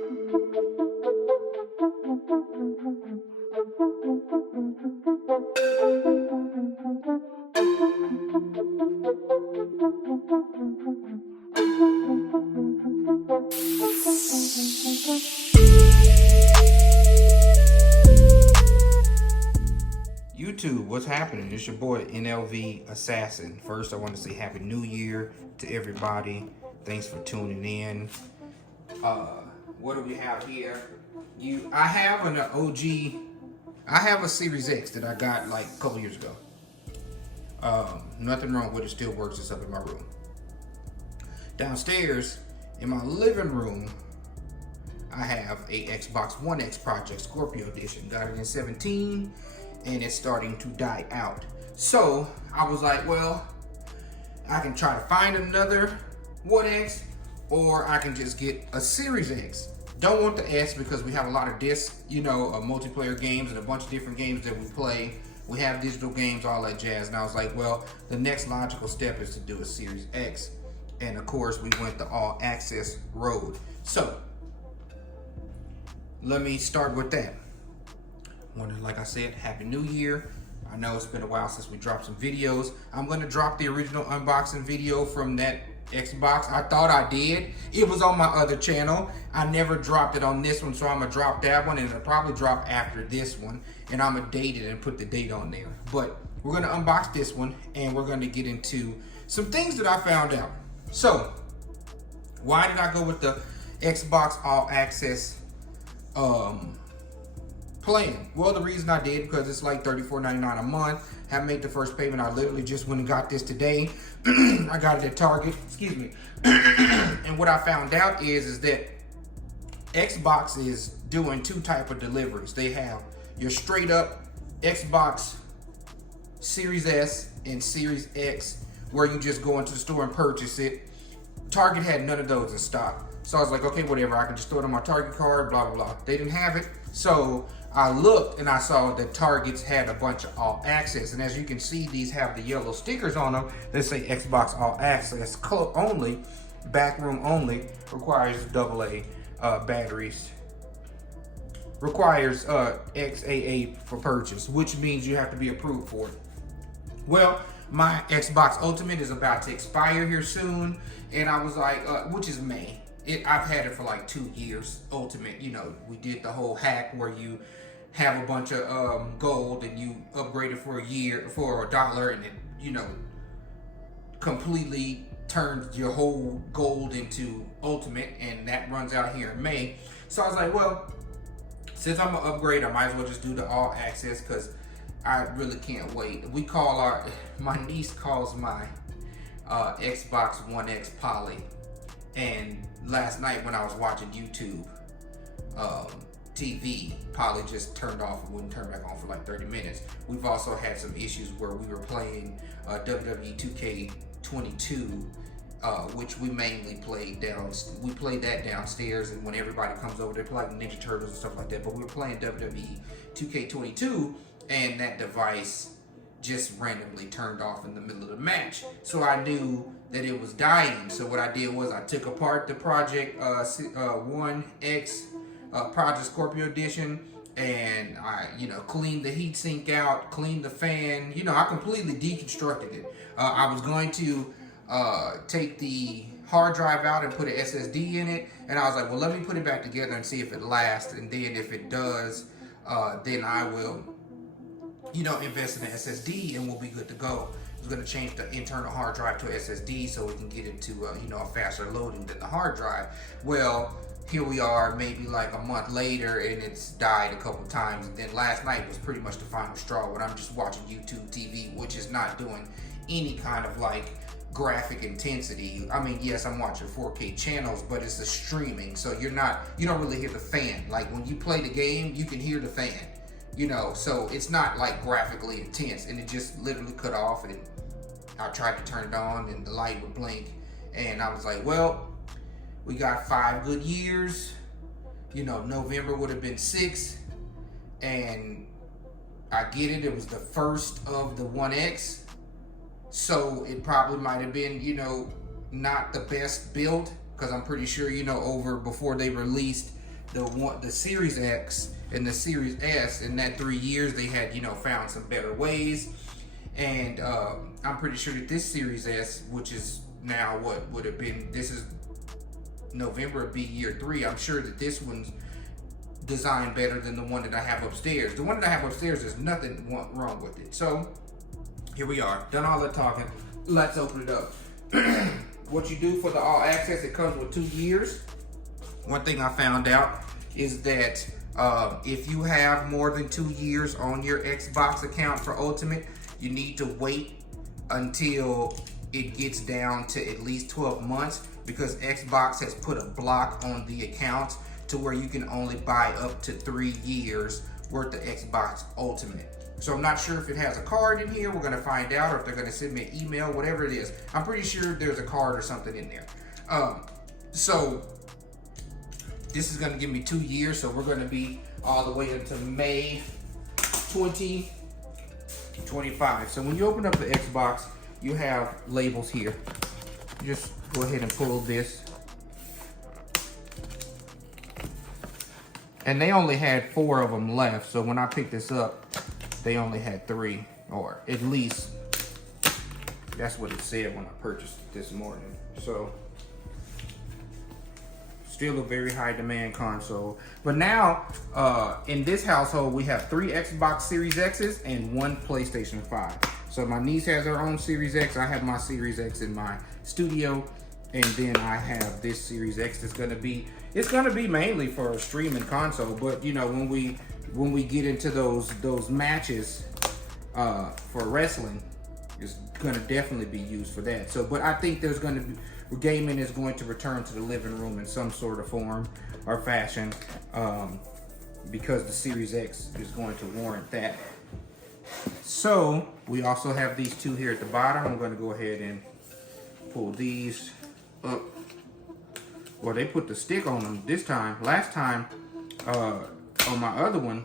YouTube, what's happening? It's your boy NLV Assassin. First, I want to say Happy New Year to everybody. Thanks for tuning in. What do we have here? I have an OG. I have a Series X that I got like a couple years ago. Nothing wrong with it. Still works. It's up in my room. Downstairs in my living room, I have a Xbox One X Project Scorpio Edition. Got it in 17. And it's starting to die out. So I was like, well, I can try to find another One X, or I can just get a Series X. Don't want the S because we have a lot of discs, multiplayer games and a bunch of different games that we play. We have digital games, all that jazz. And I was like, well, the next logical step is to do a Series X. And of course, we went the all access road. So let me start with that. Like I said, Happy New Year. I know it's been a while since we dropped some videos. I'm going to drop the original unboxing video from that Xbox. I thought I did. It was on my other channel. I never dropped it on this one, so I'm going to drop that one, and it'll probably drop after this one. And I'm going to date it and put the date on there. But we're going to unbox this one, and we're going to get into some things that I found out. So, why did I go with the Xbox All Access plan? Well, the reason I did, because it's like $34.99 a month. Haven't made the first payment. I literally just went and got this today. I got it at Target, excuse me. And what I found out is that Xbox is doing two type of deliveries. They have your straight up Xbox Series S and Series X, where you just go into the store and purchase it. Target had none of those in stock. So I was like, okay, whatever, I can just throw it on my Target card, blah, blah, blah. They didn't have it. So I looked and I saw that Target's had a bunch of all access. And as you can see, these have the yellow stickers on them that say Xbox All Access only, backroom only, requires AA batteries, requires XAA for purchase, which means you have to be approved for it. Well, my Xbox Ultimate is about to expire here soon. And I was like, which is May. I've had it for like 2 years, Ultimate. We did the whole hack where you have a bunch of gold and you upgrade it for a year for $1, and it, completely turns your whole gold into Ultimate, and that runs out here in May. So I was like, well, since I'm gonna upgrade, I might as well just do the all access, because I really can't wait. My niece calls my Xbox One X Poly. And last night when I was watching YouTube TV, Polly just turned off and wouldn't turn back on for like 30 minutes. We've also had some issues where we were playing WWE 2K22, which we mainly played we played that downstairs, and when everybody comes over, they play like Ninja Turtles and stuff like that. But we were playing WWE 2K22, and that device just randomly turned off in the middle of the match. So I knew that it was dying. So what I did was I took apart the Project One X Project Scorpio Edition, and I cleaned the heatsink out, cleaned the fan. I completely deconstructed it. I was going to take the hard drive out and put an SSD in it, and I was like, well, let me put it back together and see if it lasts, and then if it does, then I will invest in an SSD and we'll be good to go. I was going to change the internal hard drive to SSD so we can get it to a faster loading than the hard drive. Well, here we are maybe like a month later, and it's died a couple times. And then last night was pretty much the final straw when I'm just watching YouTube TV, which is not doing any kind of like graphic intensity. I mean, yes, I'm watching 4K channels, but it's a streaming, so you don't really hear the fan. Like when you play the game, you can hear the fan. So it's not like graphically intense, and it just literally cut off, and I tried to turn it on and the light would blink, and I was like, well, we got 5 good years. November would have been 6, and I get it. It was the first of the 1X, so it probably might have been, not the best build, because I'm pretty sure, over before they released the Series X and the Series S, in that 3 years they had, you know, found some better ways. And I'm pretty sure that this Series S, which is now what would have been, this is November, would be year 3. I'm sure that this one's designed better than the one that I have upstairs. The one that I have upstairs, there's nothing wrong with it. So here we are, done all the talking. Let's open it up. What you do for the all access, it comes with 2 years. One thing I found out is that if you have more than 2 years on your Xbox account for Ultimate, you need to wait until it gets down to at least 12 months, because Xbox has put a block on the account to where you can only buy up to 3 years worth of Xbox Ultimate. So I'm not sure if it has a card in here. We're gonna find out, or if they're gonna send me an email, whatever it is. I'm pretty sure there's a card or something in there. So this is gonna give me 2 years, so we're gonna be all the way until May 2025. So when you open up the Xbox, you have labels here. Just go ahead and pull this. And they only had 4 of them left, so when I picked this up, they only had 3, or at least that's what it said when I purchased it this morning. So still a very high demand console. But now in this household, we have 3 Xbox Series X's and 1 PlayStation 5. So my niece has her own Series X. I have my Series X in my studio, and then I have this Series X that's gonna be, it's gonna be mainly for a streaming console. But you know, when we get into those matches for wrestling, it's gonna definitely be used for that. So, but I think there's gonna be, gaming is going to return to the living room in some sort of form or fashion, because the Series X is going to warrant that. So we also have these 2 here at the bottom. I'm going to go ahead and pull these up. Well, they put the stick on them this time. Last time on my other one,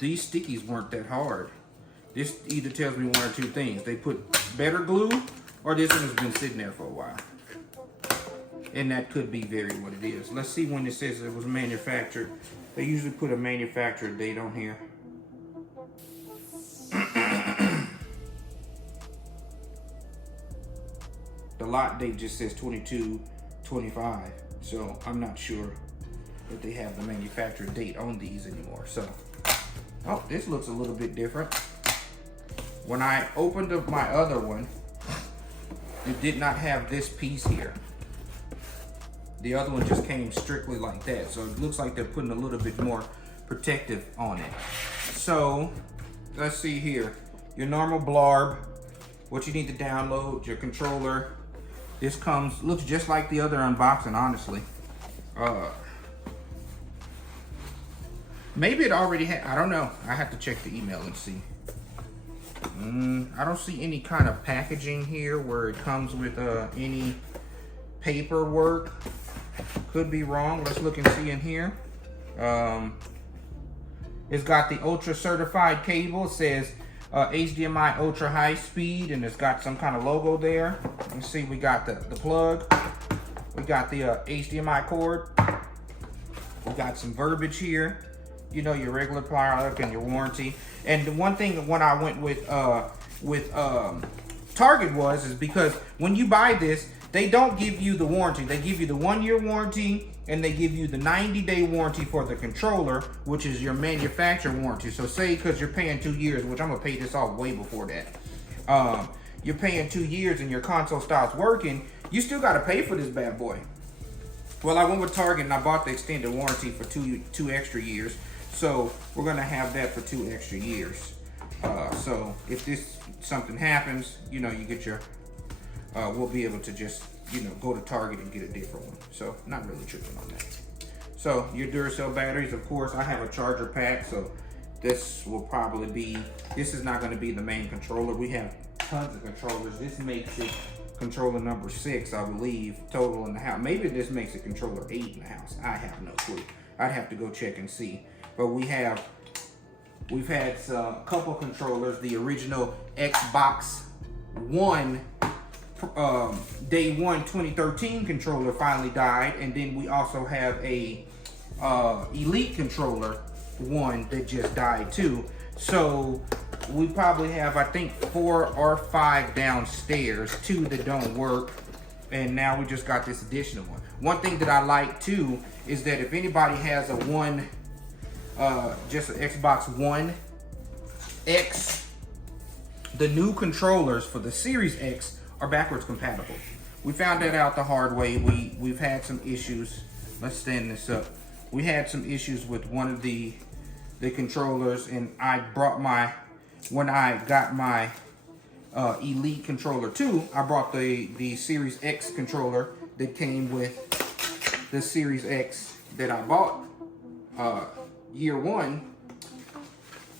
these stickies weren't that hard. This either tells me 1 or 2 things. They put better glue, or this one has been sitting there for a while. And that could be very what it is. Let's see when it says it was manufactured. They usually put a manufacturer date on here. The lot date just says 22/25. So I'm not sure if they have the manufacturer date on these anymore. So, oh, this looks a little bit different. When I opened up my other one, it did not have this piece here. The other one just came strictly like that. So it looks like they're putting a little bit more protective on it. So let's see here. Your normal blarb, what you need to download, your controller. This looks just like the other unboxing, honestly. Maybe it already had, I don't know. I have to check the email and see. I don't see any kind of packaging here where it comes with any paperwork. Could be wrong. Let's look and see in here. It's got the ultra certified cable. It says HDMI ultra high speed, and it's got some kind of logo there. You can see we got the plug. We got the HDMI cord. We got some verbiage here. You know, your regular product and your warranty. And the one thing when I went with Target is because when you buy this, they don't give you the warranty. They give you the 1-year warranty, and they give you the 90-day warranty for the controller, which is your manufacturer warranty. So say, because you're paying 2 years, which I'm gonna pay this off way before that. You're paying 2 years and your console stops working, you still gotta pay for this bad boy. Well, I went with Target and I bought the extended warranty for two extra years. So we're gonna have that for 2 extra years. So if something happens, you know, you get your, we'll be able to just, you know, go to Target and get a different one. So not really tripping on that. So your Duracell batteries, of course, I have a charger pack. So this will probably be, this is not gonna be the main controller. We have tons of controllers. This makes it controller number 6, I believe, total in the house. Maybe this makes it controller 8 in the house. I have no clue. I'd have to go check and see. But we've had a couple controllers. The original Xbox One day one 2013 controller finally died, and then we also have a Elite controller one that just died too. So we probably have, I think, 4 or 5 downstairs, 2 that don't work, and now we just got this additional one. One thing that I like too is that if anybody has a just an Xbox One X, the new controllers for the Series X are backwards compatible. We found that out the hard way. We've had some issues. Let's stand this up. We had some issues with one of the controllers, and I brought when I got my Elite controller too, I brought the Series X controller that came with the Series X that I bought year one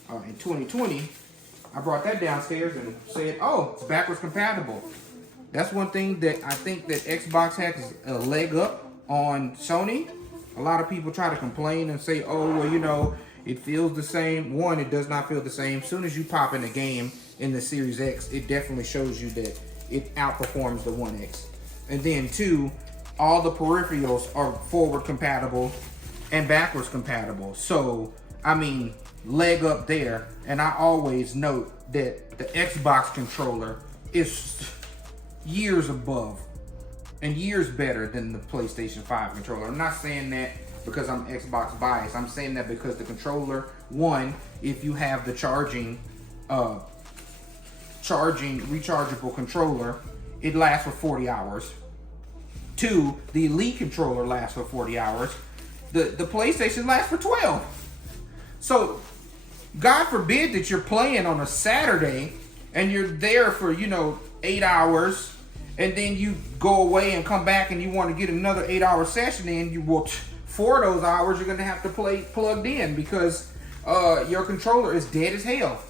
in 2020. I brought that downstairs and said, oh, it's backwards compatible. That's one thing that I think that Xbox has a leg up on Sony. A lot of people try to complain and say, oh, well, you know, it feels the same. One, it does not feel the same. As soon as you pop in a game in the Series X, it definitely shows you that it outperforms the One X. And then 2, all the peripherals are forward compatible and backwards compatible. So, I mean, leg up there. And I always note that the Xbox controller is years above and years better than the PlayStation 5 controller. I'm not saying that because I'm Xbox biased. I'm saying that because the controller, one, if you have the rechargeable controller, it lasts for 40 hours. 2, the Elite controller lasts for 40 hours. The PlayStation lasts for 12. So, God forbid that you're playing on a Saturday and you're there for, 8 hours, and then you go away and come back and you want to get another 8-hour session in. You will 4 of those hours you're gonna have to play plugged in because your controller is dead as hell.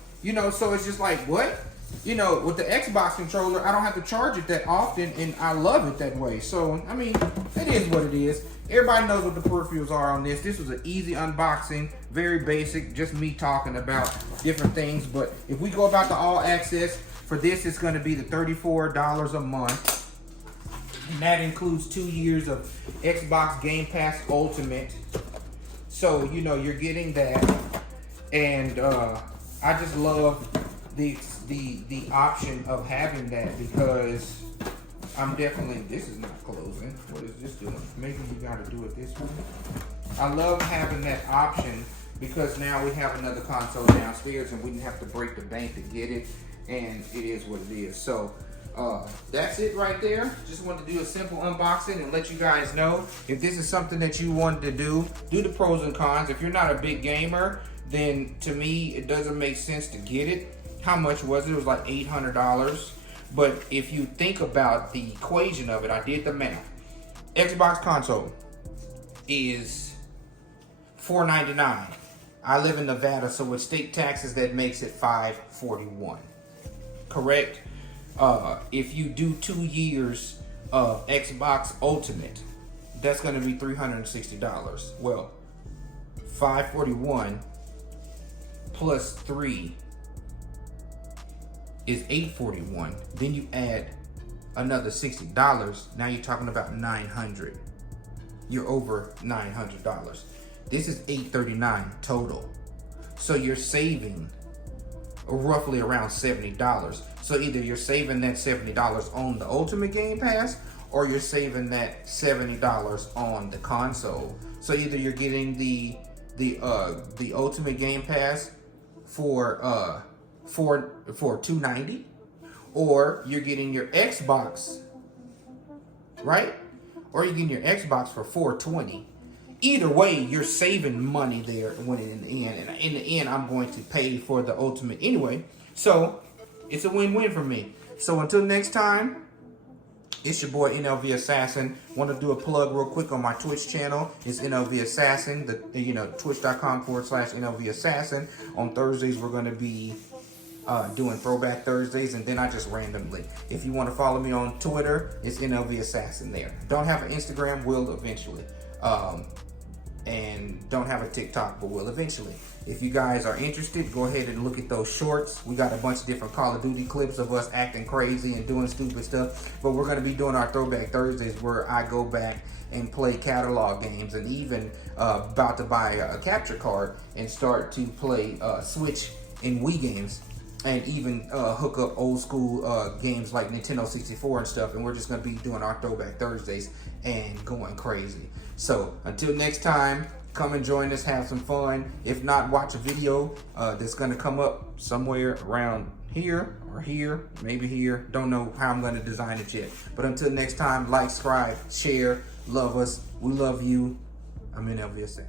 So it's just like, what? With the Xbox controller, I don't have to charge it that often, and I love it that way. So, I mean, it is what it is. Everybody knows what the peripherals are on this. This was an easy unboxing, very basic, just me talking about different things. But if we go about the all access, for this, it's gonna be the $34 a month. And that includes 2 years of Xbox Game Pass Ultimate. So, you're getting that. And I just love the option of having that because I'm definitely, this is not closing. What is this doing? Maybe we gotta do it this way. I love having that option because now we have another console downstairs and we didn't have to break the bank to get it. And it is what it is. So that's it right there. Just wanted to do a simple unboxing and let you guys know if this is something that you wanted to do the pros and cons. If you're not a big gamer, then to me it doesn't make sense to get it. How much was it? It was like $800. But if you think about the equation of it, I did the math. Xbox console is $499. I live in Nevada, so with state taxes that makes it $541. Correct? If you do 2 years of Xbox Ultimate, that's going to be $360. Well, $541 plus 3 is $841. Then you add another $60. Now you're talking about $900. You're over $900. This is $839 total. So you're saving roughly around $70. So either you're saving that $70 on the Ultimate Game Pass, or you're saving that $70 on the console. So either you're getting the Ultimate Game Pass for $290, or you're getting your Xbox, right? Or you're getting your Xbox for $420. Either way, you're saving money there when in the end. And in the end, I'm going to pay for the Ultimate anyway. So it's a win-win for me. So until next time, it's your boy NLV Assassin. Want to do a plug real quick on my Twitch channel. It's NLV Assassin. Twitch.com/NLV Assassin. On Thursdays, we're going to be doing Throwback Thursdays, and then I just randomly. If you want to follow me on Twitter, it's NLV Assassin there. Don't have an Instagram, will eventually. and don't have a TikTok, but will eventually. If you guys are interested, go ahead and look at those shorts. We got a bunch of different Call of Duty clips of us acting crazy and doing stupid stuff. But we're going to be doing our Throwback Thursdays where I go back and play catalog games, and even about to buy a capture card and start to play Switch and Wii games, and even hook up old school games like Nintendo 64 and stuff. And we're just going to be doing our Throwback Thursdays and going crazy. So until next time, come and join us, have some fun. If not, watch a video that's going to come up somewhere around here or here, maybe here. Don't know how I'm going to design it yet. But until next time, like, subscribe, share, love us. We love you. I'm in LVSS.